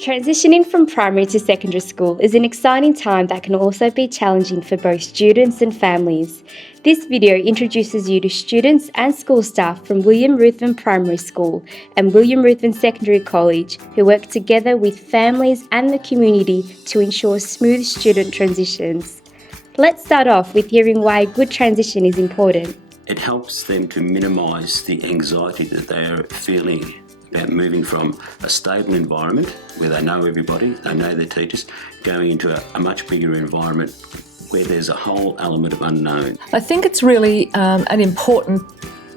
Transitioning from primary to secondary school is an exciting time that can also be challenging for both students and families. This video introduces you to students and school staff from William Ruthven Primary School and William Ruthven Secondary College who work together with families and the community to ensure smooth student transitions. Let's start off with hearing why a good transition is important. It helps them to minimise the anxiety that they are feeling about moving from a stable environment where they know everybody, they know their teachers, going into a much bigger environment where there's a whole element of unknown. I think it's really an important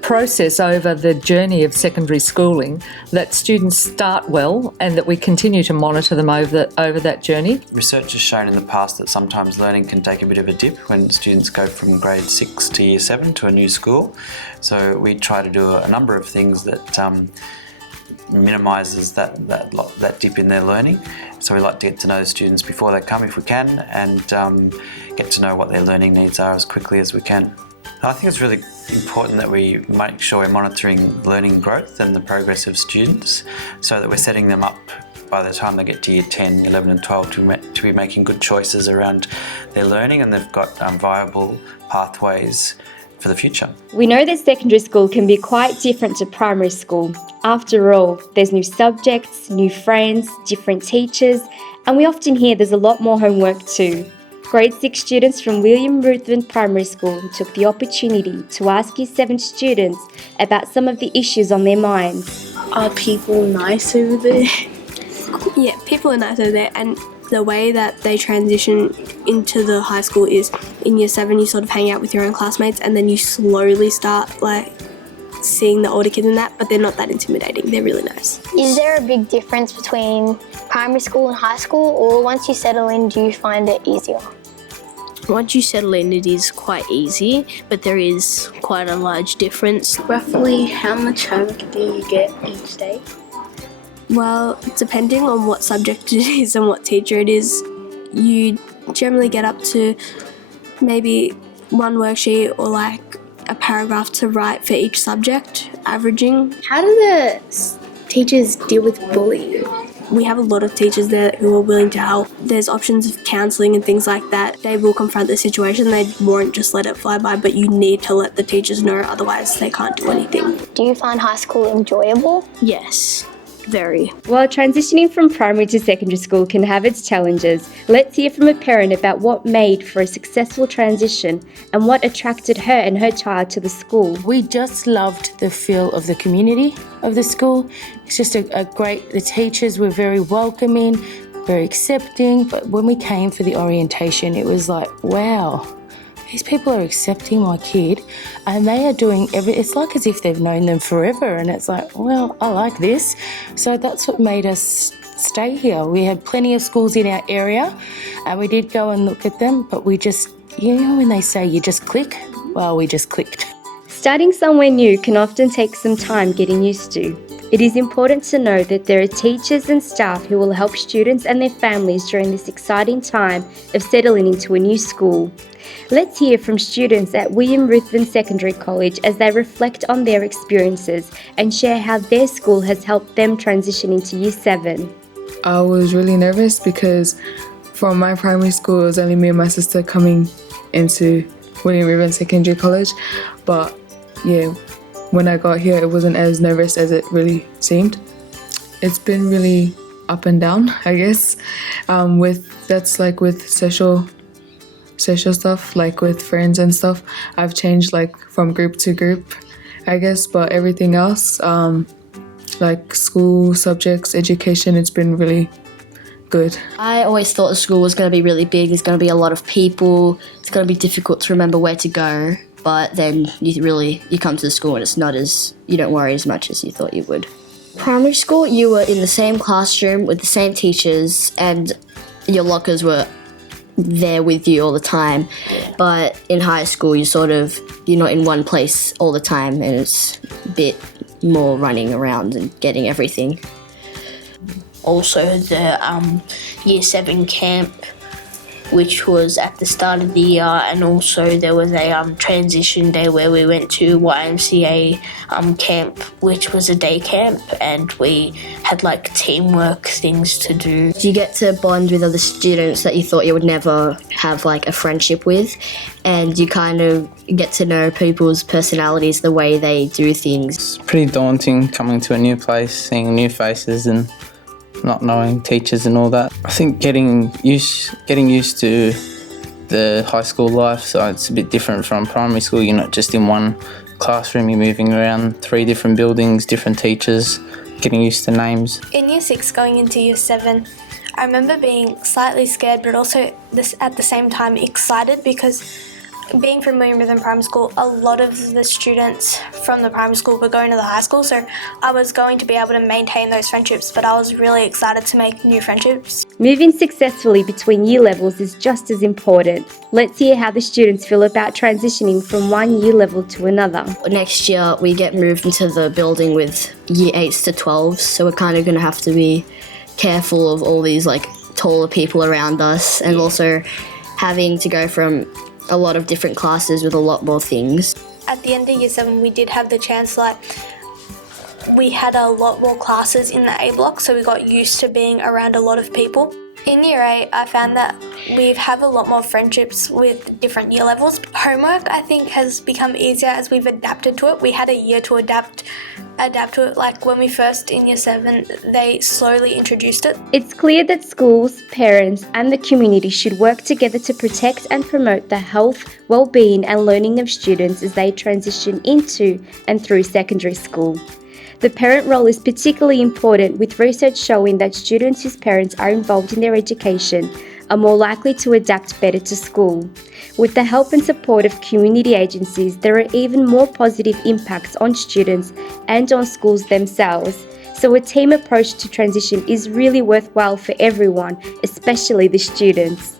process over the journey of secondary schooling that students start well and that we continue to monitor them over that journey. Research has shown in the past that sometimes learning can take a bit of a dip when students go from grade 6 to year 7 to a new school. So we try to do a number of things that minimises that dip in their learning. So we like to get to know the students before they come if we can, and get to know what their learning needs are as quickly as we can. I think it's really important that we make sure we're monitoring learning growth and the progress of students so that we're setting them up by the time they get to year 10, 11 and 12 to be making good choices around their learning, and they've got viable pathways for the future. We know that secondary school can be quite different to primary school. After all, there's new subjects, new friends, different teachers, and we often hear there's a lot more homework too. Grade 6 students from William Ruthven Primary School took the opportunity to ask Year 7 students about some of the issues on their minds. Are people nice over there? Yeah, people are nice over there, and the way that they transition into the high school is in year 7 you sort of hang out with your own classmates and then you slowly start seeing the older kids in that, but they're not that intimidating, they're really nice. Is there a big difference between primary school and high school, or once you settle in do you find it easier? Once you settle in, it is quite easy, but there is quite a large difference. Roughly how much homework do you get each day? Well, depending on what subject it is and what teacher it is, you generally get up to maybe one worksheet or a paragraph to write for each subject, averaging. How do the teachers deal with bullying? We have a lot of teachers there who are willing to help. There's options of counselling and things like that. They will confront the situation, they won't just let it fly by, but you need to let the teachers know, otherwise they can't do anything. Do you find high school enjoyable? Yes, very. While transitioning from primary to secondary school can have its challenges, let's hear from a parent about what made for a successful transition and what attracted her and her child to the school. We just loved the feel of the community of the school. It's just the teachers were very welcoming, very accepting. But when we came for the orientation, it was like, wow, these people are accepting my kid and they are doing it's like as if they've known them forever, and it's like, well, I like this. So that's what made us stay here. We had plenty of schools in our area and we did go and look at them, but we just, when they say you just click, well, we just clicked. Starting somewhere new can often take some time getting used to. It is important to know that there are teachers and staff who will help students and their families during this exciting time of settling into a new school. Let's hear from students at William Ruthven Secondary College as they reflect on their experiences and share how their school has helped them transition into Year 7. I was really nervous because from my primary school it was only me and my sister coming into William Ruthven Secondary College, but yeah, when I got here it wasn't as nervous as it really seemed. It's been really up and down, I guess, with social stuff, like with friends and stuff. I've changed from group to group, I guess, but everything else, like school subjects, education, it's been really good. I always thought the school was going to be really big, there's going to be a lot of people, it's going to be difficult to remember where to go, but then you come to the school and you don't worry as much as you thought you would. Primary school, you were in the same classroom with the same teachers and your lockers were there with you all the time, but in high school you're not in one place all the time and it's a bit more running around and getting everything. Also the Year 7 camp which was at the start of the year, and also there was a transition day where we went to YMCA camp, which was a day camp, and we had like teamwork things to do. You get to bond with other students that you thought you would never have like a friendship with, and you kind of get to know people's personalities, the way they do things. It's pretty daunting coming to a new place, seeing new faces and not knowing teachers and all that. I think getting used to the high school life, so it's a bit different from primary school. You're not just in one classroom, you're moving around 3 different buildings, different teachers, getting used to names. In year 6 going into year 7, I remember being slightly scared but also at the same time excited, because being from William Rhythm Primary School, a lot of the students from the primary school were going to the high school, so I was going to be able to maintain those friendships, but I was really excited to make new friendships. Moving successfully between year levels is just as important. Let's hear how the students feel about transitioning from one year level to another. Next year we get moved into the building with year 8s to 12s, so we're kind of going to have to be careful of all these like taller people around us, and also having to go from a lot of different classes with a lot more things. At the end of year 7 we did have the chance, like we had a lot more classes in the A block, so we got used to being around a lot of people. In year 8 I found that we have a lot more friendships with different year levels. Homework I think has become easier as we've adapted to it. We had a year to adapt to it. Like when we first in year 7, they slowly introduced it. It's clear that schools, parents and the community should work together to protect and promote the health, well-being and learning of students as they transition into and through secondary school. The parent role is particularly important, with research showing that students whose parents are involved in their education are more likely to adapt better to school. With the help and support of community agencies, there are even more positive impacts on students and on schools themselves. So a team approach to transition is really worthwhile for everyone, especially the students.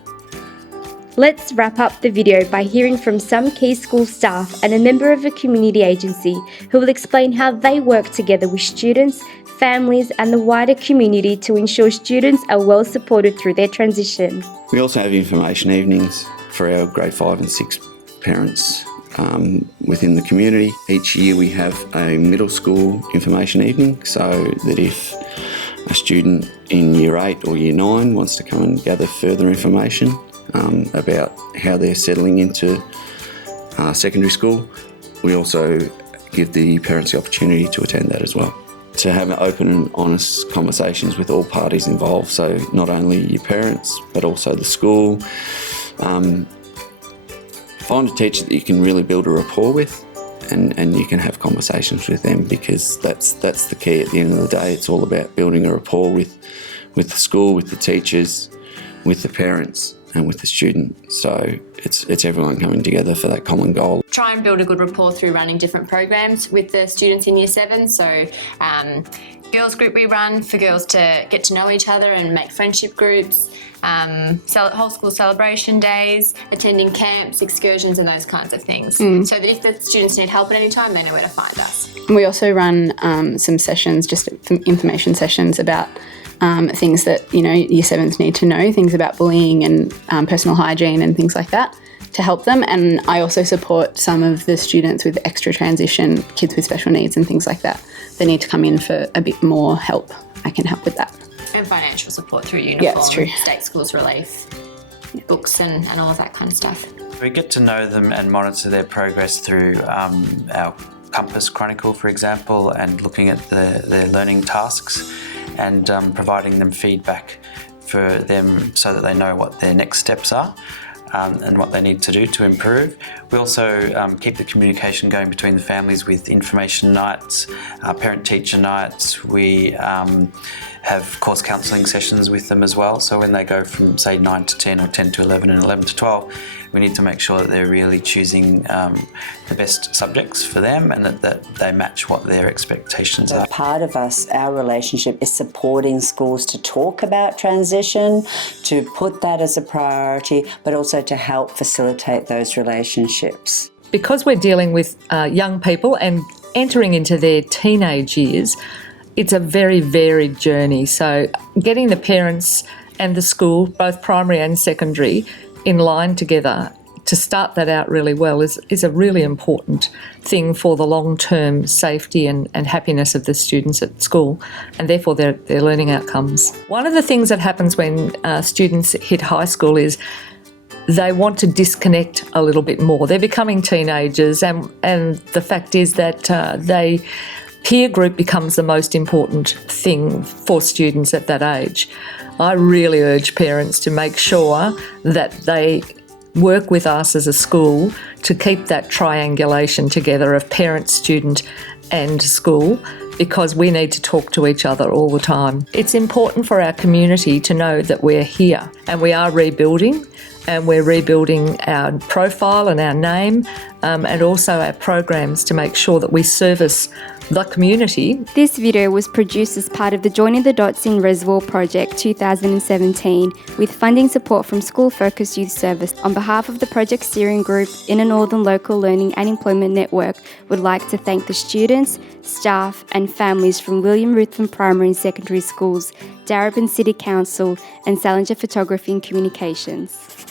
Let's wrap up the video by hearing from some key school staff and a member of a community agency who will explain how they work together with students, families and the wider community to ensure students are well supported through their transition. We also have information evenings for our grade 5 and 6 parents within the community. Each year we have a middle school information evening, so that if a student in year 8 or year 9 wants to come and gather further information about how they're settling into secondary school, we also give the parents the opportunity to attend that as well. To have open and honest conversations with all parties involved, so not only your parents but also the school. Find a teacher that you can really build a rapport with, and you can have conversations with them, because that's the key at the end of the day. It's all about building a rapport with the school, with the teachers, with the parents and with the student. So it's everyone coming together for that common goal. Try and build a good rapport through running different programs with the students in year 7. So girls group we run for girls to get to know each other and make friendship groups, whole school celebration days, attending camps, excursions and those kinds of things. So that if the students need help at any time, they know where to find us. We also run some sessions, just some information sessions about things that, you know, year 7s need to know, things about bullying and personal hygiene and things like that to help them. And I also support some of the students with extra transition, kids with special needs and things like that. They need to come in for a bit more help. I can help with that. And financial support through uniform, yeah, it's true. state schools relief, books and all of that kind of stuff. We get to know them and monitor their progress through our Compass Chronicle, for example, and looking at their learning tasks and providing them feedback for them so that they know what their next steps are and what they need to do to improve. We also keep the communication going between the families with information nights, parent-teacher nights. We have course counselling sessions with them as well. So when they go from, say, 9 to 10 or 10 to 11 and 11 to 12, we need to make sure that they're really choosing the best subjects for them and that they match what their expectations are. Part of our relationship is supporting schools to talk about transition, to put that as a priority, but also to help facilitate those relationships. Because we're dealing with young people and entering into their teenage years, it's a very varied journey. So getting the parents and the school, both primary and secondary, in line together to start that out really well is a really important thing for the long-term safety and happiness of the students at school, and therefore their learning outcomes. One of the things that happens when students hit high school is they want to disconnect a little bit more. They're becoming teenagers, and the fact is that peer group becomes the most important thing for students at that age. I really urge parents to make sure that they work with us as a school to keep that triangulation together of parent, student and school, because we need to talk to each other all the time. It's important for our community to know that we're here and we are rebuilding, and we're rebuilding our profile and our name, and also our programs to make sure that we service the community. This video was produced as part of the Joining the Dots in Reservoir project 2017 with funding support from School Focus Youth Service. On behalf of the project steering group, Inner Northern Local Learning and Employment Network would like to thank the students, staff and families from William Ruthven Primary and Secondary Schools, Darebin City Council and Salinger Photography and Communications.